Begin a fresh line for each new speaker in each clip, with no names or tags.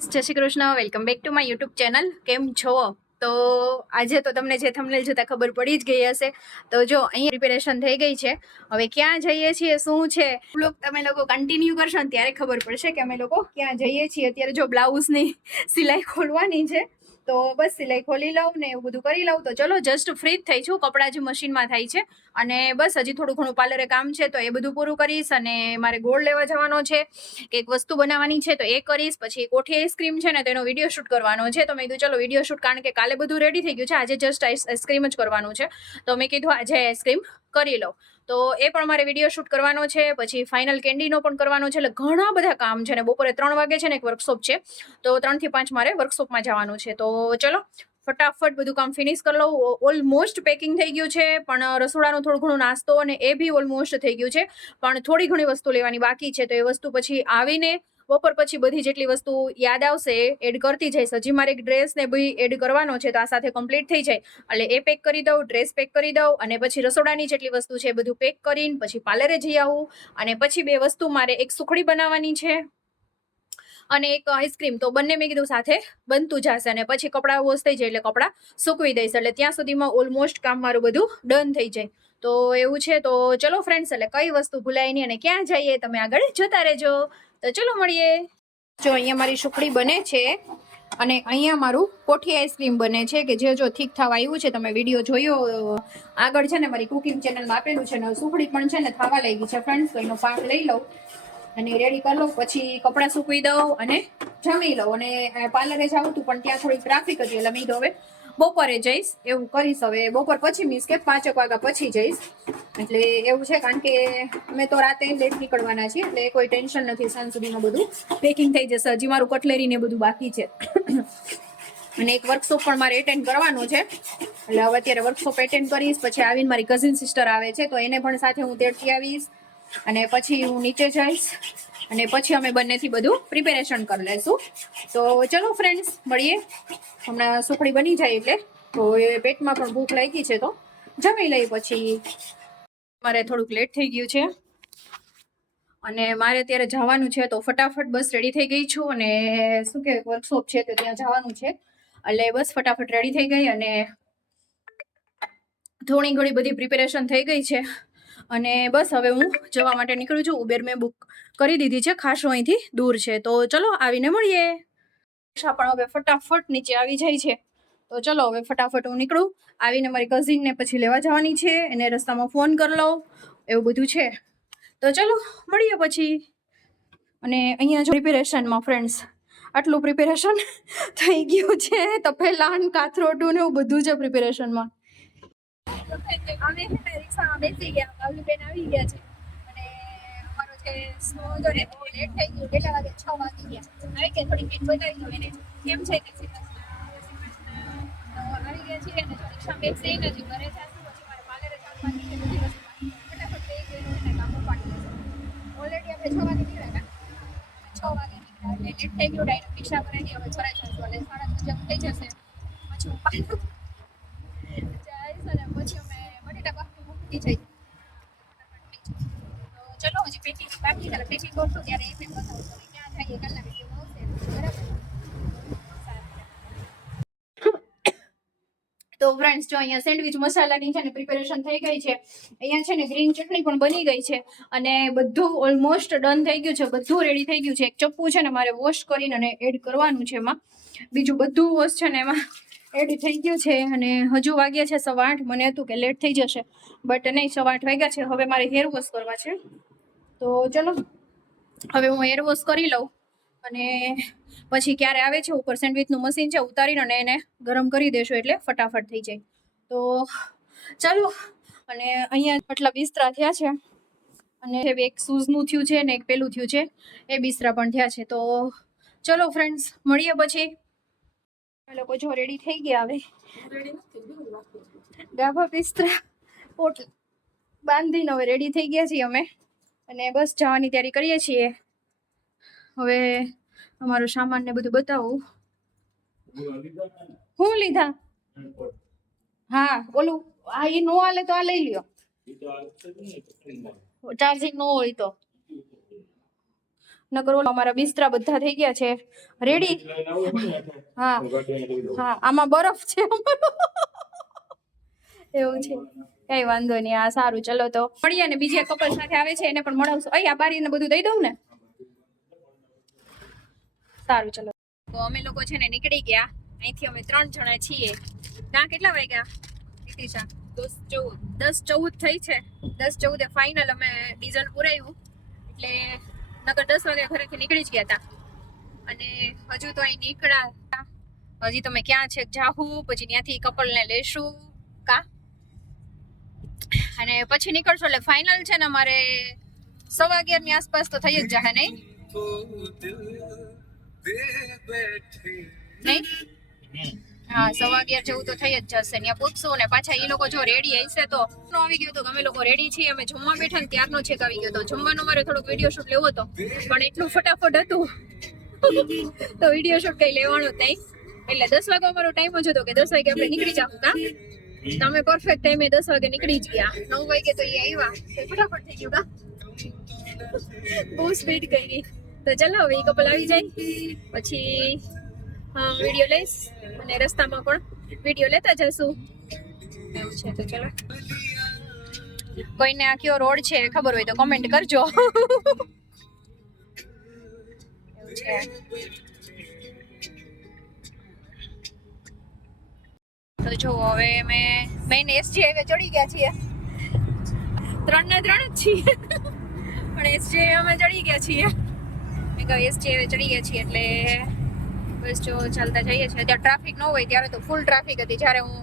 જય Shri Krishna welcome back to my YouTube channel કેમ છો? તો આજે તો તમને જે થંબનેલ જોતા ખબર પડી જ ગઈ હશે. તો જો અહીં પ્રિપેરેશન થઈ ગઈ છે. હવે ક્યાં જઈએ છીએ? શું છે? લોક તમે લોકો કન્ટિન્યુ કરશો ને ત્યારે ખબર પડશે કે અમે લોકો ક્યાં જઈએ છીએ. અત્યારે જો બ્લાઉઝની સિલાઈ ખોલવાની છે. તો બસ સિલાઈ ખોલી લઉં ને એવું બધું કરી લઉં. તો ચલો જસ્ટ ફ્રી જ થઈ છું. કપડાં જે મશીનમાં થાય છે. અને બસ હજી થોડું ઘણું પાર્લરે કામ છે, તો એ બધું પૂરું કરીશ અને મારે ગોળ લેવા જવાનો છે. કે એક વસ્તુ બનાવવાની છે તો એ કરીશ. પછી કોઠી આઈસ્ક્રીમ છે ને તેનો વીડિયો શૂટ કરવાનો છે. તો મેં કીધું, ચલો વીડિયો શૂટ કારણ કે કાલે બધું રેડી થઈ ગયું છે. આજે જસ્ટ આઈસ્ક્રીમ જ કરવાનું છે. તો મેં કીધું, આજે આઈસ્ક્રીમ કરી લઉં. તો એ પણ મારે વીડિયો શૂટ કરવાનો છે, પછી ફાઇનલ કેન્ડીનો પણ કરવાનો છે, એટલે ઘણા બધા કામ છે ને બપોરે ત્રણ વાગે છે ને એક વર્કશોપ છે. તો ત્રણથી પાંચ મારે વર્કશોપમાં જવાનું છે. તો ચલો, ફટાફટ બધું કામ ફિનિશ કરી લઉં. ઓલમોસ્ટ પેકિંગ થઈ ગયું છે, પણ રસોડાનું થોડું ઘણું નાસ્તો અને એ બી ઓલમોસ્ટ થઈ ગયું છે. પણ થોડી ઘણી વસ્તુ લેવાની બાકી છે, તો એ વસ્તુ પછી આવીને બપોર પછી બધી જેટલી વસ્તુ યાદ આવશે એડ કરતી જઈશ. હજી મારે એક ડ્રેસ ને બી એડ કરવાનો છે, તો આ સાથે કમ્પ્લીટ થઈ જાય. એટલે એ પેક કરી દઉં ડ્રેસ પેક કરી દઉં, અને પછી રસોડાની જેટલી વસ્તુ છે બધું પેક કરીને પછી પાર્લરે જઈ આવું. અને પછી બે વસ્તુ મારે એક સુખડી બનાવવાની છે, અને એક આઈસ્ક્રીમ તો બંને મેં કીધું સાથે બનતું જશે, અને પછી કપડાં વોશ થઈ જાય એટલે કપડાં સૂકવી દઈશ. એટલે ત્યાં સુધીમાં ઓલમોસ્ટ કામ મારું બધું ડન થઈ જાય. તો એવું છે, તો ચલો ફ્રેન્ડ્સ એટલે કઈ વસ્તુ ભૂલાય નહીં અને ક્યાં જઈએ, તમે આગળ જોતા રહેજો. તો ચલો મળીએ. જો અહીંયા મારી સુખડી બને છે અને અહીંયા મારું કોઠી આઈસ્ક્રીમ બને છે, કે જે જો ઠીક થવા આવ્યું છે, તમે વીડિયો જોયો, આગળ છે ને મારી કુકિંગ ચેનલમાં આપેલું છે ને સુખડી પણ છે ને, થવા લાગી છે ફ્રેન્ડ્સ તો એનો પાક લઈ લઉં અને રેડી કરી લઉં, પછી કપડાં સૂકવી દઉં અને જમી લઉં. અને પાર્લરે જાઉં તું, પણ ત્યાં થોડી ટ્રાફિક હતી, એટલે મેં હવે બપોરે જઈશ, એવું કરીશ હવે. બપોર પછી મીન્સ કે પાંચેક વાગ્યા પછી જઈશ. એટલે એવું છે, કારણ કે અમે તો રાતે લેટ નીકળવાના છીએ, એટલે કોઈ ટેન્શન નથી સાંજ સુધીમાં બધું. પેકિંગ થઈ જશે, હજી મારું કટલેરી ને બધું બાકી છે. અને એક વર્કશોપ પણ મારે એટેન્ડ કરવાનો છે. એટલે હવે અત્યારે વર્કશોપ એટેન્ડ કરીશ, પછી આવીને મારી કઝિન સિસ્ટર આવે છે, તો એને પણ સાથે હું તેડતી આવીશ. અને પછી હું નીચે જઈશ. અને પછી અમે બંનેથી બધું પ્રિપેરેશન કરી લઈશું તો ચલો ફ્રેન્ડ્સ મળીએ. હમણાં સુખડી બની જાય એટલે. તો એ પેટમાં પણ ભૂખ લાગી છે તો જમી લઈ પછી. મારે થોડુંક લેટ થઈ ગયું છે. અને મારે અત્યારે જવાનું છે તો ફટાફટ બસ રેડી થઈ ગઈ છું અને શું કે વર્કશોપ છે તો ત્યાં જવાનું છે. એટલે બસ ફટાફટ રેડી થઈ ગઈ અને થોડી ઘણી બધી પ્રિપેરેશન થઈ ગઈ છે. અને બસ હવે હું જવા માટે નીકળું છું. ઉબેર મેં બુક કરી દીધી છે. ખાસ અહીંથી દૂર છે. તો ચલો આવીને મળીએ. રિક્ષા પણ હવે ફટાફટ નીચે આવી જાય છે. તો ચલો હવે ફટાફટ હું નીકળું. આવીને મારી કઝિનને પછી લેવા જવાની છે. એને રસ્તામાં ફોન કરી લઉં. એવું બધું છે. તો ચલો મળીએ પછી. અને અહીંયા જો પ્રિપેરેશનમાં ફ્રેન્ડ્સ આટલું પ્રિપેરેશન થઈ ગયું છે. તપેલાન કાથરોટું ને એવું બધું છે પ્રિપેરેશનમાં અમે છે રિક્ષામાં બેસી ગયા બેન આવી ગયા છે. અને અમારો જે સ્નો હતો ને, બહુ લેટ થઈ ગયું, કેટલા વાગે? છ વાગી ગયા. આવી કે થોડી મીટ બતાવી દો એને. કેમ છે? કે આવી ગયા છીએ અને જો રિક્ષામાં બેસી નથી ઘરે જાશું પછી મારે પાર્લરે જવાનું છે, બધી વસ્તુ ફટાફટ લઈ ગયું છે ને કામ પાડી દેશે ઓલરેડી આપણે છ વાગે નીકળ્યા હતા. છ વાગે નીકળ્યા. એટલે લેટ થઈ ગયું ડાયરેક્ટ રિક્ષા પર નહીં હવે છોરા જશું એટલે સાડા છ થઈ જશે. પછી હું પાછું જઈશ અને પછી અમે બટેટા તો ચલો હજી પેકિંગ બાકી તો ફ્રેન્ડ્સ જો અહીંયા સેન્ડવિચ મસાલાની છે ને પ્રિપેરેશન થઈ ગઈ છે, અહીંયા છે ને ગ્રીન ચટણી પણ બની ગઈ છે અને બધું ઓલમોસ્ટ ડન થઈ ગયું છે, બધું રેડી થઈ ગયું છે. એક ચપ્પુ છે ને મારે વોશ કરીને એડ કરવાનું છે એમાં. બીજું બધું વોશ છે ને એમાં. એડ થઈ ગયું છે અને હજુ વાગ્યા છે સવા આઠ. મને હતું કે લેટ થઈ જશે બટ નહીં, સવા આઠ વાગ્યા છે. હવે મારે હેર વોશ કરવા છે. તો ચલો, હવે હું હેર વોશ કરી લઉં અને પછી ક્યારે આવે છે, ઉપર સેન્ડવિચનું મશીન છે, ઉતારીને અને એને ગરમ કરી દેશું એટલે ફટાફટ થઈ જાય. તો ચાલો, અને અહીંયા આટલા બિસ્તરા થયા છે. અને એક શૂઝનું થયું છે ને એક પેલું થયું છે, એ બિસ્તરા પણ થયા છે. તો ચલો ફ્રેન્ડ્સ મળીએ પછી. લોકો જો રેડી થઈ ગયા હવે. ગાભા પિસ્ત્રા પોટ બાંધીને હવે રેડી થઈ ગયા છીએ અમે. અને બસ જવાની તૈયારી કરીએ છીએ. હવે અમારો સામાન ને બધું બતાવું. હું લીધા? હા ઓલું આ એ નો હાલે તો આ લઈ લ્યો. ચાર્જિંગ નો હોય તો. નકર ઓલા અમારા બિસ્તરા બધા થઈ ગયા છે. રેડી હા. હા, આમાં બરફ છે. એવું છે. કઈ વાંધો નહીં, આ સારું. ચલો તો મળીએ ને બીજા કપલ સાથે આવે છે, એને પણ મળાવશું. અહીં આ બારીને બધું દઈ દઉં ને? સારું, ચલો. તો અમે લોકો છે ને નીકળી ગયા. અહીંથી અમે ત્રણ જણા છીએ. ના કેટલા વાગ્યા? નીતિશા દસ ચૌદ. દસ ચૌદ થઈ છે. દસ ચૌદે ફાઇનલ અમે ડીઝલ પુરાયું. એટલે નકર દસ વાગે ઘરેથી નીકળી જ ગયા હતા અને હજુ તો અહીં નીકળ્યા. હજી તમે ક્યાં છે જાહું પછી ત્યાંથી કપલને લેશું. કા? અને પછી નીકળશો એટલે ફાઇનલ છે ને અમારે સવા અગિયારની આસપાસ તો થઈ જ જાય નહીં? નહીં? હા, સવા અગિયાર જેવું તો થઈ જ જશે. ત્યાં પૂછશું ને પાછા એ લોકો જો રેડી હશે તો આવી ગયો તો અમે લોકો રેડી છીએ. અમે જમવા બેઠા ને ત્યારનો છેક આવી ગયો તો જમવાનો મારે થોડોક વીડિયો શૂટ લેવો હતો. પણ એટલું ફટાફટ હતું. તો વીડિયો શૂટ કઈ લેવાનું નહીં. એટલે દસ વાગે અમારો ટાઈમ જ હતો કે દસ વાગે આપણે નીકળી જાવ કા? તમે પરફેક્ટ ટાઈમે દસ વાગે નીકળી જ ગયા. નવ વાગે તો એ આવ્યા. ફટાફટ થઈ ગયું કા? બહુ સ્પીડ કરી. તો ચાલો હવે એ કપલ આવી જાય. પછી વીડિયો લઈશ અને રસ્તામાં પણ વીડિયો લેતા જશું એવું છે તો ચલો. કોઈને આ કયો રોડ છે ખબર હોય તો કોમેન્ટ કરજો. તો જો હવે મેં મેઇન એસજી હાઈવે ચડી ગયા છીએ. ત્રણ ને ત્રણ જ છીએ. પણ એસજી અમે ચડી ગયા છીએ. મેં કહ્યું એસજી હાઈવે ચડી ગયા છીએ એટલે બસ જો ચાલતા જઈએ છીએ. ત્યાં ટ્રાફિક ન હોય ત્યારે તો ફૂલ ટ્રાફિક હતી. જ્યારે હું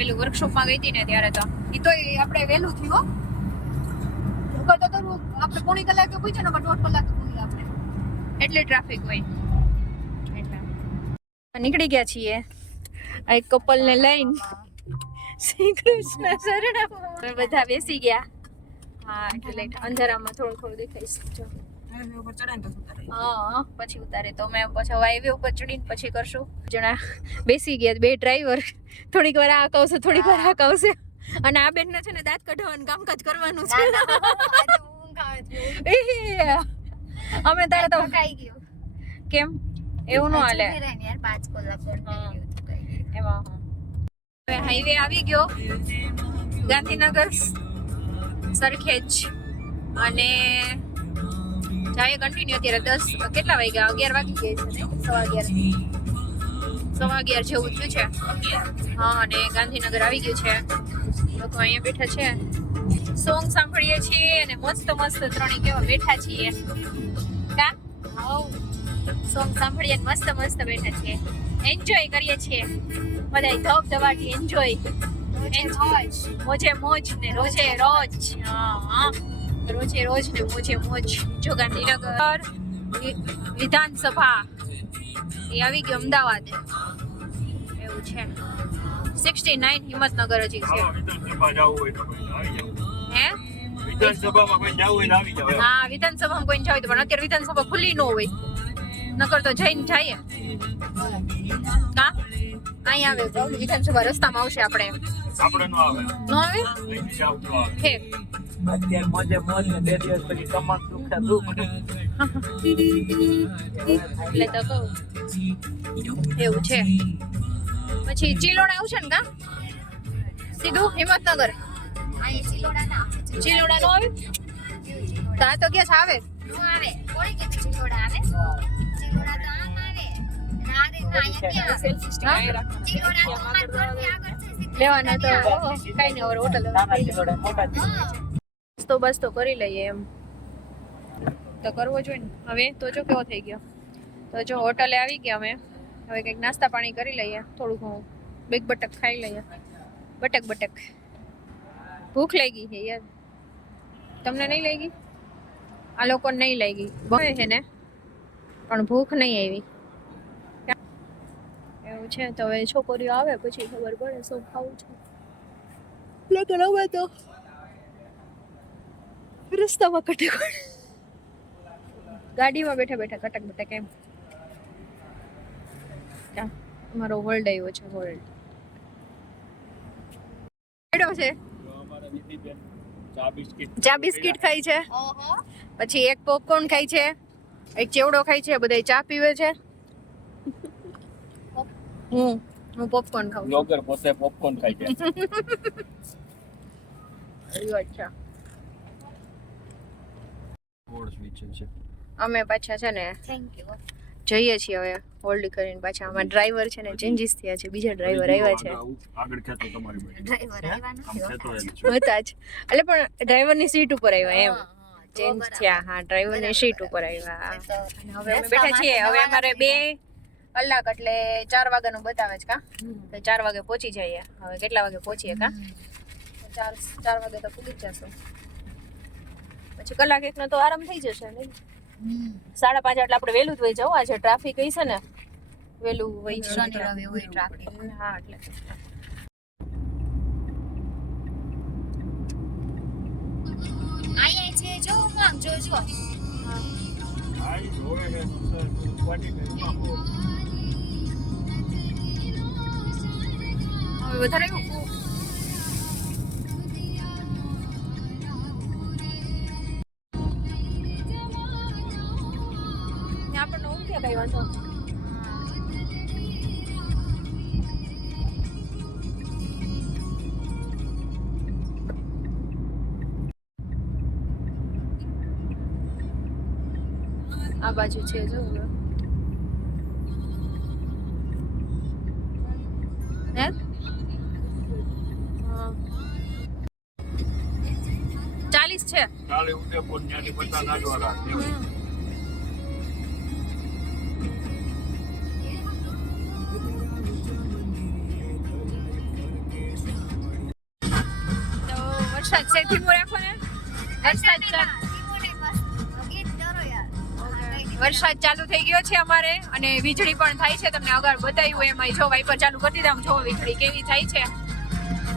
પેલું વર્કશોપમાં ગઈ હતી ને ત્યારે તો. એ તો આપણે વહેલું થયું નકર તો આપણે પોણી કલાકે પૂછે ને દોઢ કલાક પૂરી આપણે. એટલે ટ્રાફિક હોય. નીકળી ગયા છીએ. આ એક કપલને લઈને. શ્રી કૃષ્ણ શરણામાં. બધા બેસી ગયા. હા એટલે અંધારામાં થોડું થોડું દેખાઈ શકજો હા પછી ઉતારે તો મેં પછી હાઈવે ઉપર ચડીને પછી કરશું. જણા બેસી ગયા બે ડ્રાઈવર થોડીક વાર આ કાવશે થોડીક વાર આ કાવશે. અને આ બેન છે ને દાંત કઢાવવાનું કામકાજ કરવાનું છે. અમે તારે તો કેમ? એવું ન હાલે. એમાં હવે હાઈવે આવી ગયો. ગાંધીનગર સરખેજ. અને જાય કન્ટિન્યુ અત્યારે દસ કેટલા વાગ્યા? અગિયાર વાગી ગયા છે ને? સવા અગિયાર. સવા અગિયાર જેવું થયું છે. હા અને ગાંધીનગર આવી ગયું છે. લોકો અહીંયા બેઠા છે. સોંગ સાંભળીએ છીએ અને મસ્ત મસ્ત ત્રણે કેવા બેઠા છીએ. કા? સોંગ સાંભળીએ મસ્ત મસ્ત બેઠા છીએ. એન્જોય કરીએ છીએ. બધા ધબ ધબાટી એન્જોય મોજે. મોજ ને રોજે રોજ. હા. રોજે રોજ ને મોજે મોજ. જો ગાંધીનગર વિધાનસભા એ આવી ગયું અમદાવાદ. એવું છે. સિક્સટી નાઇન હિંમતનગર હજી છે. હે?
વિધાનસભામાં કોઈ જવું
હા વિધાનસભામાં કોઈ પણ અત્યારે વિધાનસભા ખુલ્લી ન હોય. નકર તો જઈને જઈએ હા? અહીંયા આવે વિધાનસભા રસ્તામાં આવશે આપણે.
આપણે નો આવે.
નો આવે. છે
અત્યારે મોજે મોજ ને બે દિવસ પછી કમર દુખે દુખ
એટલે તો કહું. એવું છે. પછી ચિલોડા આવશે ને કા? સીધું હિંમતનગર? ચિલોડા નો આવે? તો તો ગેસ આવે. લેવાના તો કઈ નહીં હવે હોટલ
મોટા ચિલોડે.
તો બસ કરી લઈએ એમ. તો કરવો જોઈએ ને. હવે તો જો કેવો થઈ ગયો. તો જો હોટલે આવી ગયા અમે. હવે કંઈક નાસ્તા પાણી કરી લઈએ. થોડું ઘણું બેગ બટક ખાઈ લઈએ. બટક બટક. ભૂખ લાગી છે યાર. તમને નહીં લાગી? આ લોકોને નહીં લાગી. ભાવે છે ને. પણ ભૂખ નહીં આવી. એવું છે તો હવે છોકરીઓ આવે પછી ખબર પડે શું ખાવું છે. લગ્ન હવે તો રસ્તામાં કટક ગાડીમાં બેઠા બેઠા કટક બટક એમ. ક્યાં? અમારો વર્લ્ડ આવ્યો છે વર્લ્ડ છે.
ચા બિસ્કિટ
ચા ખાય છે પછી એક પોપકોર્ન ખાય છે એક ચેવડો ખાય છે બધા ચા પીવે છે. હું હું પોપકોર્ન ખાઉં છું.
બ્લોગર પોતે પોપકોર્ન ખાય છે.
અચ્છા
ગોળ સ્વીચ છે.
અમે પાછા છે ને
થેન્ક યુ
જઈએ છીએ હવે હોલ્ડ કરીને પાછા. અમારા ડ્રાઈવર છે ને ચેન્જીસ થયા છે બીજા ડ્રાઈવર આવ્યા છે.
આગળ ખેતો તમારી
ડ્રાઈવર આવ્યા નથી
હતા જ. એટલે પણ ડ્રાઈવરની સીટ ઉપર આવ્યા એમ. ચેન્જ થયા. હા ડ્રાઈવરની સીટ ઉપર આવ્યા. હવે અમે બેઠા છીએ. હવે અમારે બે કલાક એટલે ચાર વાગ્યાનું બતાવે છે કા? તો ચાર વાગે પહોંચી જઈએ. હવે કેટલા વાગે પહોંચીએ કા? ચાર ચાર વાગે તો પૂરી જ જશું. પછી કલાક એકનો તો આરામ થઈ જશે
ને.
સાડા પાંચ એટલે આપણે વહેલું જ વહી જવું. આજે ટ્રાફિક હશે ને. વહેલું વહી જવું.
traffic.
હા એટલે.
અહીંયા છે જો આમ જોજો
વધારે કઈ વાંધો આ બાજુ છે જો હા. ચાલીસ છે. વરસાદ છે ધીમો રાખો ને. ચાલુ. વરસાદ ચાલુ થઈ ગયો છે અમારે અને વીજળી પણ થાય છે. તમને અગાર બતાવ્યું એમાં જો વાઇપર ચાલુ કરી દીધા. જો વીજળી કેવી થાય છે.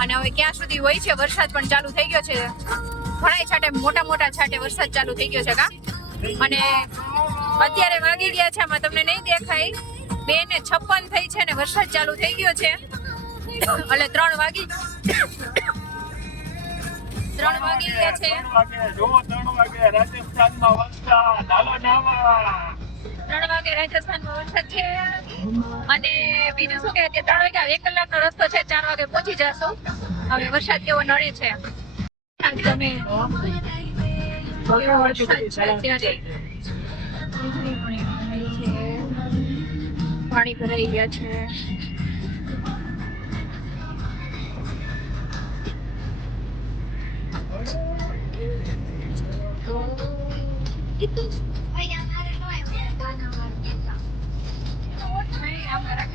અને હવે ક્યાં સુધી હોય છે વરસાદ પણ ચાલુ થઈ ગયો છે. ઘણા છાંટે મોટા મોટા છાંટે વરસાદ ચાલુ થઈ ગયો છે કા? અને અત્યારે વાગી ગયા છે આમાં તમને નહીં દેખાય. બે ને છપ્પન થઈ છે ને વરસાદ ચાલુ થઈ ગયો છે. એટલે ત્રણ વાગી ત્રણ વાગી છે.
વાગે જો ત્રણ વાગે રાજસ્થાનમાં વરસાદ હાલો નાવા
ત્રણ વાગે રાજસ્થાનમાં વરસાદ છે. અને બીજું શું કે ત્રણ વાગે એક કલાકનો રસ્તો છે. ચાર વાગે પહોંચી જશો. હવે વરસાદ કેવો નડે છે? તમે? પાણી ભરાઈ ગયા છે.
Wait, I'm out of oil. I'm out of oil.